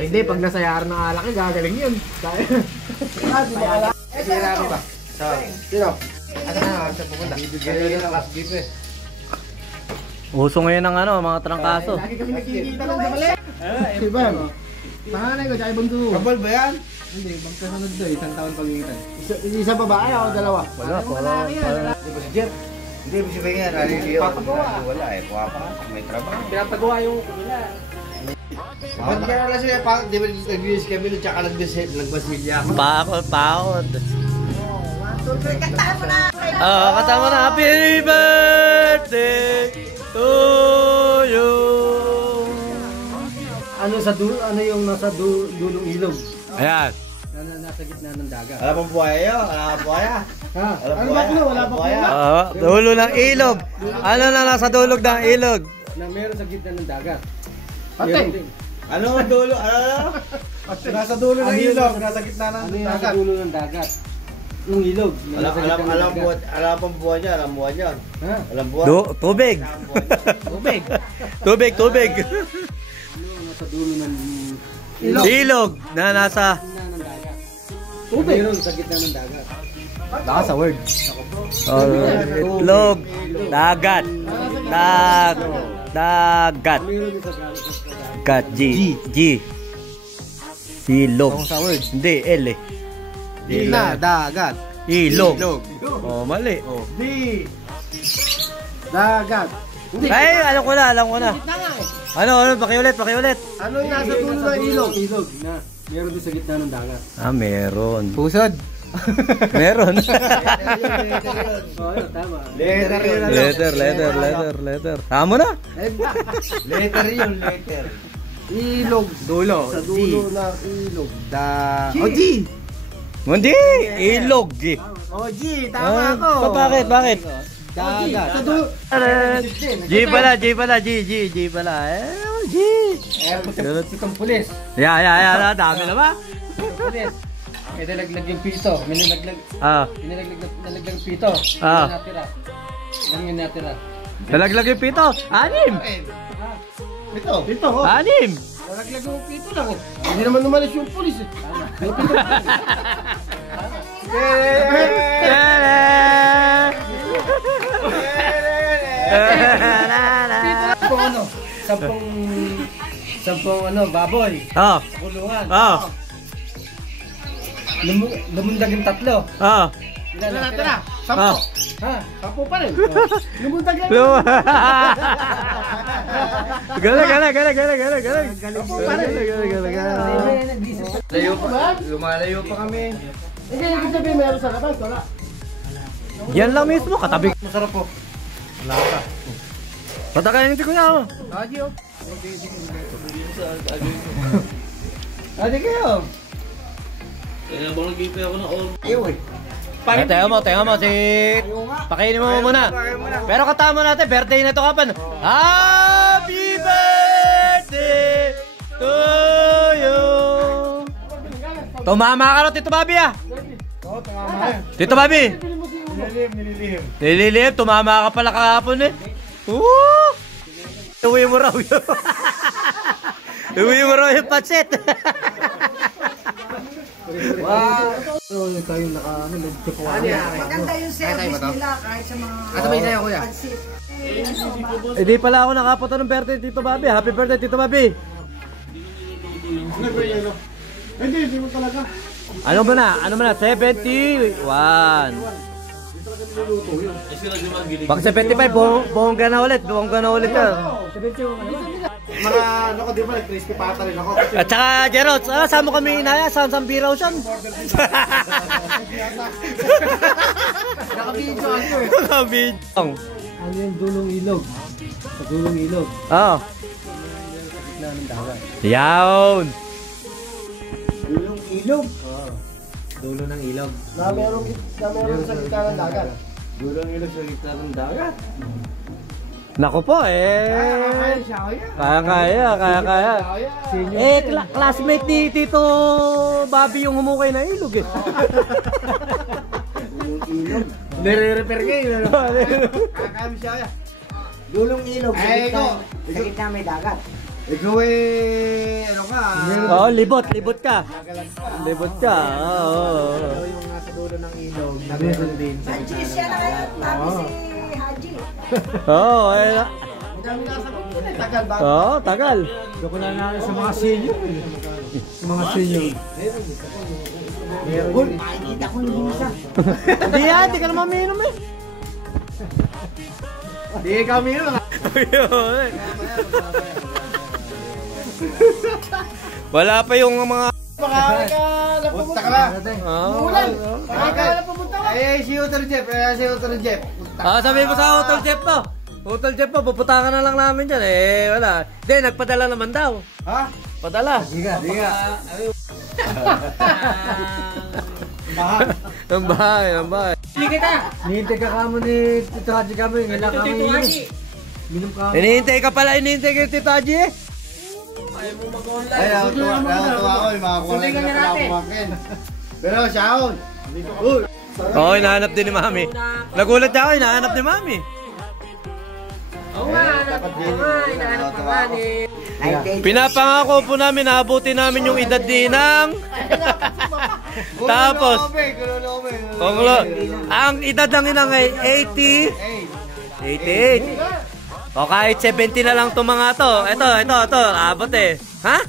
Hindi, pag nasayaran ng alak, gagaling yun. Sira ba? Sino? Asa na, asa pupunta? Bibigyan ng last dito eh. Uso ngayon ng ano, mga trangkaso. Lagi kami nakikita ng mali. Diba? Panganay ko, tsaka bunso. Kapal ba yan? Hindi, magkasunod doon, isang taon pagitan. Isa pa ba? Ay, ako dalawa. Wala po. Hindi ba si Jer? Hindi mo si Benga, naliliyo. Wala eh, puwapa may trabaho. Pinapagawa yung kumila. Ba't gano'n lang siya, di ba nag-use kami nun, tsaka nagbasilya ako. Pakod. Kanta mo na. Happy birthday to you. Ano sa dulo, ano yung nasa dulong ilog? Ayan. Nasa gitna ng dagat. Wala pang buhaya yun, wala pang buhaya. Ha? Ano ba kulo? Wala pa kulo? Dulo ng ilog. Ano na nasa dulog ng ilog? Na meron sa gitna ng dagat. Patay. Ano ang dulo? Ano? Nasa dulo ng ilog, nasa gitna ng dagat. Nasa dulo ng dagat. Yung ilog. Alam pang buhay niya, alam buhay niya. Ha? Alam buhay. Tubig. Tubig. Tubig. Nasa dulo ng Ilog na nasa tubig. Meron sa gitna ng dagat. Baka sa word. Ilog. Dagat. Dagat. Gat. G. Ilog. Sa word. Hindi, L eh. Gitna, dagat. Ilog. Oh, mali. D. Dagat. Ay, alam ko na. Gitna nga eh. Ano, pakiulit. Ano yung nasa dulo ng ilog? Ilog na meron din sa gitna ng dagat. Meron. Pusod. Meron. Oo, tama. Letter. Tama na. Letter yun, letter. Ilog. Dulo. Sa dulo ng ilog. G. Hindi. Ilog. G. Tama ako. Bakit? Dagat. Sa dulo. G pala. G. Si Tom Pulis. Yeah. Dami na ba? Pulis. May nalaglag yung pito. May nalaglag yung pito. Natira. Lang yung natira. Nalaglag yung pito. 6. Ito. 6. Nalaglag yung pito lang eh. Hindi naman umalis yung pulis eh. May pito pa rin. Sampung baboy. Sa kulungan. Lumundag yung 3. Ilan natira? 10. Ha? 10 pa rin. Lumundag lang. Galing. Lumalayo pa kami. Hindi, ibig sabihin meron sa labas. Wala. Yan lang mismo, katabi. Masarap po. Wala ka. Patakayin ko niya. Adio. Adi kayo. Kaya bang nag-ipay ako ng all? Tayo mo, pakainin mo muna. Pero katama natin, birthday na to kapan. Happy birthday to you. Tumama ka ro, Tito Bobby ah. Oo, tumama. Tito Bobby. Nililihim, tumama ka pala kahapon eh. Uwi mo raw yun. Uwi mo raw yung patset. Wow! So, yung tayong nagtukuha. Maganda yung service nila kahit sa mga Katabay sa'yo, kuya. pansit. Hindi pala ako nakapunta ng birthday Tito Bobby. Happy birthday Tito Bobby. Hindi mo talaga. Ano ba na? 71. Pag 75, buhong ka na ulit ka. Mga di ba, crispy pata rin ako. At saka, Jerod, saan mo kami inaya? Saan biraw siya? Nakabidyo ako eh. Nakabidyo. Ano yung dulong ilog? Sa dulong ilog. Oo. Sa gitna ng dagat. Yawn. Dulong ilog? Oo. Dulo ng ilog. Na meron sa gitna ng dagat. Dulang ilog sa gitna ng dagat. Naku po kaya. Classmate ni Tito Bobby yung humukay na ilog eh. Yung ilog. Nire-repair kayo. Kakami siya kaya. Dulong ilog. Sa gitna may dagat. Ikaw ano ka? Oo, libot ka. Libot ka, oo. Yung nasa dulo ng ilog, meron din sa Haji siya na ngayon. Sabi si Haji. Oo, ayun. Ang dami nasa dulo, tagal ba? Oo, tagal. Doko na namin sa mga senior. Sa mga senior. Meron din. Makikita ko yung isa. Hindi yan, hindi ka naman minum eh. Di kami yun. Wala pa yung mga... Punta ka na. Pumunta ka. Si Hotel Jeff. Sabihin mo sa Hotel Jeff to. Hotel Jeff po, pupunta ka na lang namin dyan eh. Wala. Hindi, nagpadala naman daw. Ha? Padala. Di nga. Ang bahay. Nihintay ka kamo ni Tito Haji kami. Ngayon kami minum. Minum ka. Inihintay ka kay Tito Haji eh. Ay, natuwa ako. Makakuha na pala kumakin. Pero shout. Oo, hinahanap din ni Mami. Nagulat niya ako, hinahanap ni Mami. Hinahanap pa nga ni. Pinapangako po namin, naabuti namin yung edad ni Inang. Tapos, ang edad ng Inang ay 88. O kahit 70 na lang itong mga to. Ito, abot eh. Ha?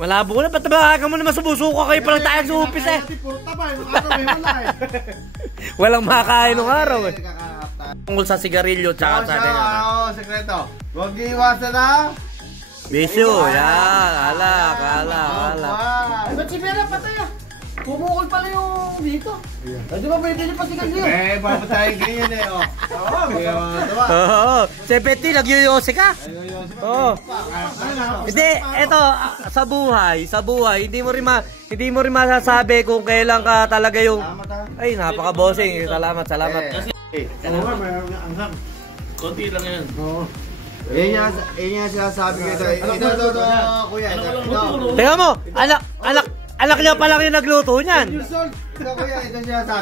Malabo na. Ba't ba ka mo naman sumusuko kayo palang tayo sa upis eh? Walang makakain ng araw eh. Tungkol sa sigarilyo tsaka sa sekreto. Huwag iiwasan na. bisyo, yan. Alak. Ba't si Vera patay ah? Pumukol pala yung dito. Di ba pwede niyo pasigarilyo? Papatayin ganyan eh. Oo. 70, nagyoyose ka? Oo. Hindi, eto, sa buhay, hindi mo rin masasabi kung kailan ka talaga yung... Ay, napaka-bossing. Salamat. Konti lang yan. Yan yung sinasabi ko ito. Ito, kuya. Tingnan mo, anak niya pa lang yung nagluto niyan.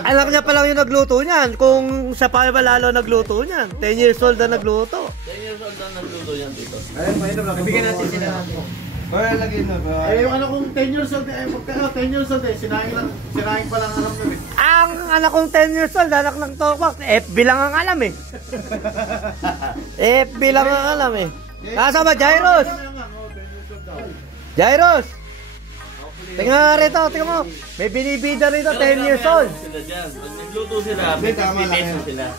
Anak niya pa lang yung nagluto niyan. Kung siya pa ba lalo nagluto niyan. 10 years old na nagluto. 10 years old na nagluto yan dito. Kabigyan natin sila. Lagyan na ba? Yung anak kong 10 years old, 10 years old eh, sinaing pa lang alam ko eh. Ang anak kong 10 years old, anak ng Tokwak, FB lang ang alam eh. FB lang ang alam eh. Nasa ba, Jairus? Jairus! Tingnan rito, tingnan mo. May binibida rito, 10 years old. Sila dyan. Pag nagluto sila, may 50 pesos sila.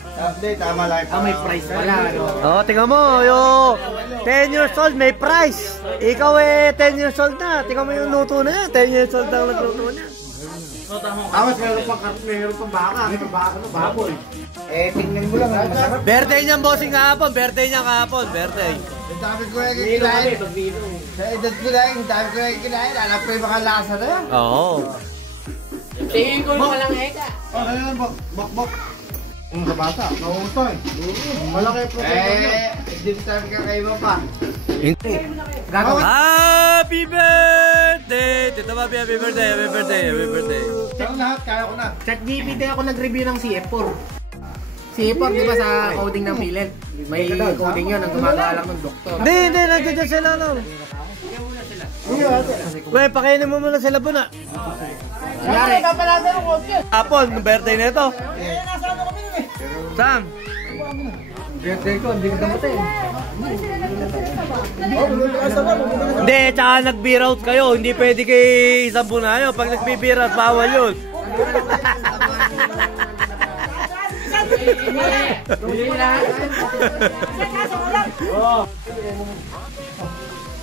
Tama lang. May price pala. Oh, tingnan mo, yung 10 years old, may price. Ikaw eh, 10 years old na. Tingnan mo yung luto na yan. 10 years old na nagluto niya. Tapos meron pang baka. May baka na baboy. Tingnan mo lang. Masarap. Birthday niya, bossing kahapon. Birthday. Ang dami ko yung kinain. Sa edad ko lang, ang dami ko yung kinain. Alam ko yung mga lasa na yan. Oo. Tingin ko lang eka. Ano bok. Ang kabata. Nauutoy. Malaki protein. Hindi tayo kakaiba pa. Happy birthday! Tito Bobby, happy birthday. Check lahat, kaya ko na. ChatGPT ako nag-review ng CF4. CF4, di ba sa coding ng PhilHealth? May coding yun, ang gumagawa lang ng doktor. Hindi, nandiyan sila lang. Weh, pakainin mo muna sila buna. Nangyari. Hapon, birthday na ito. Saan? Birthday ko, hindi ko damutin. Hindi, tsaka nag-beer out kayo. Hindi pwede kay isang bunayo. Pag nag-beer out, bawal yun.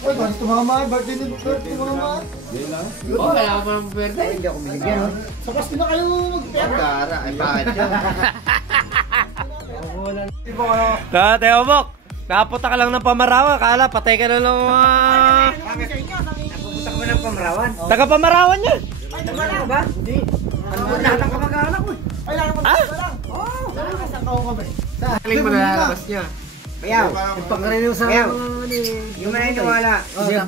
Uy, bakit tumama? Birthday ni tumama? Oo, kaya ako ng birthday. Hindi ako binigyan. Sa kasi na kayo Gara, ay bakit yan? Dati, Obok. Kapunta ka lang ng Pamarawan. Kala, patay ka na lang. Napupunta ko ng Pamarawan. Taga Pamarawan yan. Ay, nagwala ba? Hindi. Lahat ang kamag-anak ko. Ay, lang naman. Galing mo na lalabas niya. Mayaw. Pagkarino sa Yung naniniwala.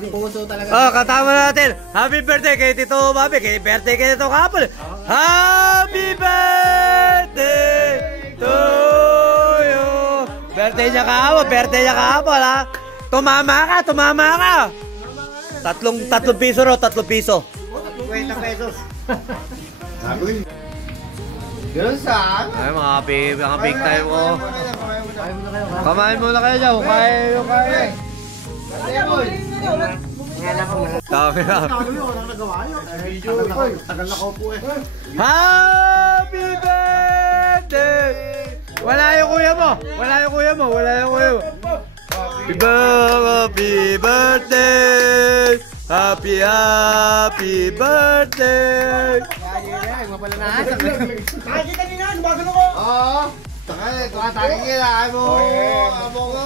puso talaga. Oh, katama natin. Happy birthday kay Tito Bobby. Kay birthday kay Tito Kapol. Happy birthday to you. Birthday niya kahapon, ha? Tumama ka! Tatlong piso ro, 3 piso. 50 pesos. Sabi. Ganun saan? Ay, mga big time ko. Kamain muna kayo dyan, kung kaya. Dami na. Tagal na ko po eh. Happy birthday! Wala yung kuya mo. Happy birthday! Happy birthday! Oo. Takay, tumatagin kailangan mo. Amo ko.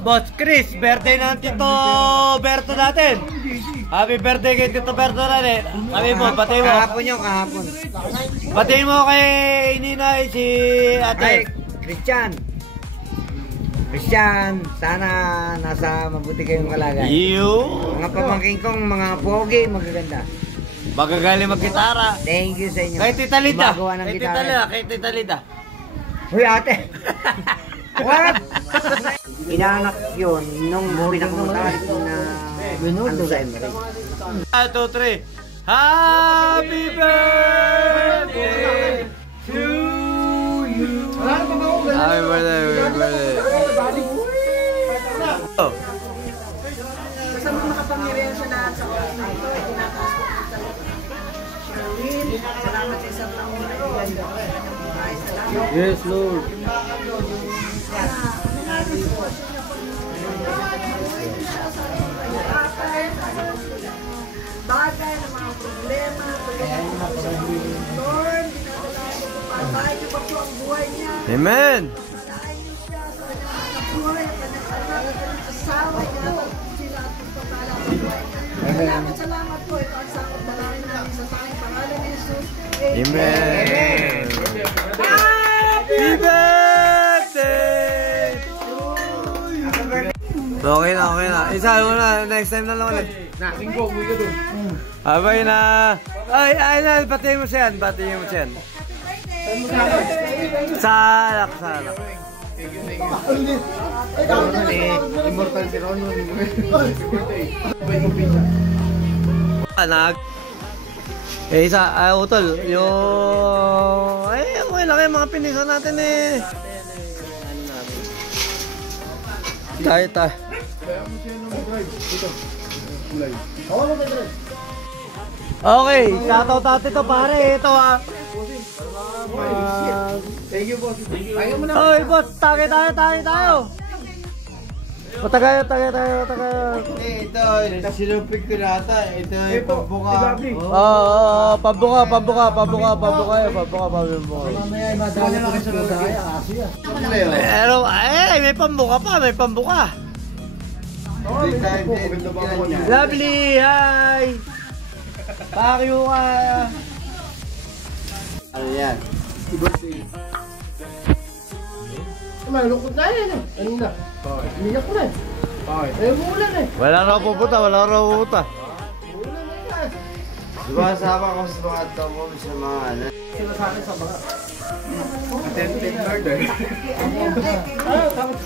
Boss Chris, birthday ng Tito Berto natin. Happy birthday kay Tito Berto natin. Sabi mo, pati mo. Kahapon. Pati mo kay Ninay si ate. Ay, Christian, sana nasa mabuti kayong kalagayan. Mga pamangkin kong mga pogi, magaganda. Magagaling mag-gitara. Thank you sa inyo. Kay Tita Lida. Gumagawa ng gitara. Kay Tita Lida. Hoy ate! What? Inanak yun nung pinakamatalik ko na Alzheimer. 1, 2, 3. Happy birthday to you. Happy birthday. Oh. Basta makapangyarihan siya lahat sa oras na ito ay tinataas ko ang Sherwin, salamat sa isang taong na ibigay. Salamat. Yes, Lord. Bagay ng mga problema, Lord, dinadala niyo pa po ang buhay niya. Amen. Pagkain niyo siya sa kanyang buhay, at kanyang anak, at kanyang asawa niya, sila at pagpapala ang buhay niya. Salamat po, ito ang sakot dalangin namin sa tanging pangalan ni Jesus. Amen. Happy birthday to you. Okay na. Isa muna, next time na lang ulit. Abay na. Ay na, batiin mo siya. Salak. Immortal si Ron. Nag. Isa, utol, yung... okay lang yung mga pinisa natin eh. Tayo. Okay, shoutout natin to pare, ito ah. Thank you, boss. Oy, boss, tayo. Tagay. Ito, sinupig ko nata. Ito yung pambuka. Pambuka. Mamaya ay madali lang kayo sa lalaki. Aso yan. Pero, may pambuka. Lovely, hi! Pakyo ka! Ano yan? Malungkot na yan eh. Kanina. Umiyak ko na eh. Eh, umuulan eh. Wala raw pupunta. Umuulan na yan. Sumasama ko sa mga tomo sa mga ano. Sila sa akin sa mga. Attempted murder. Tapos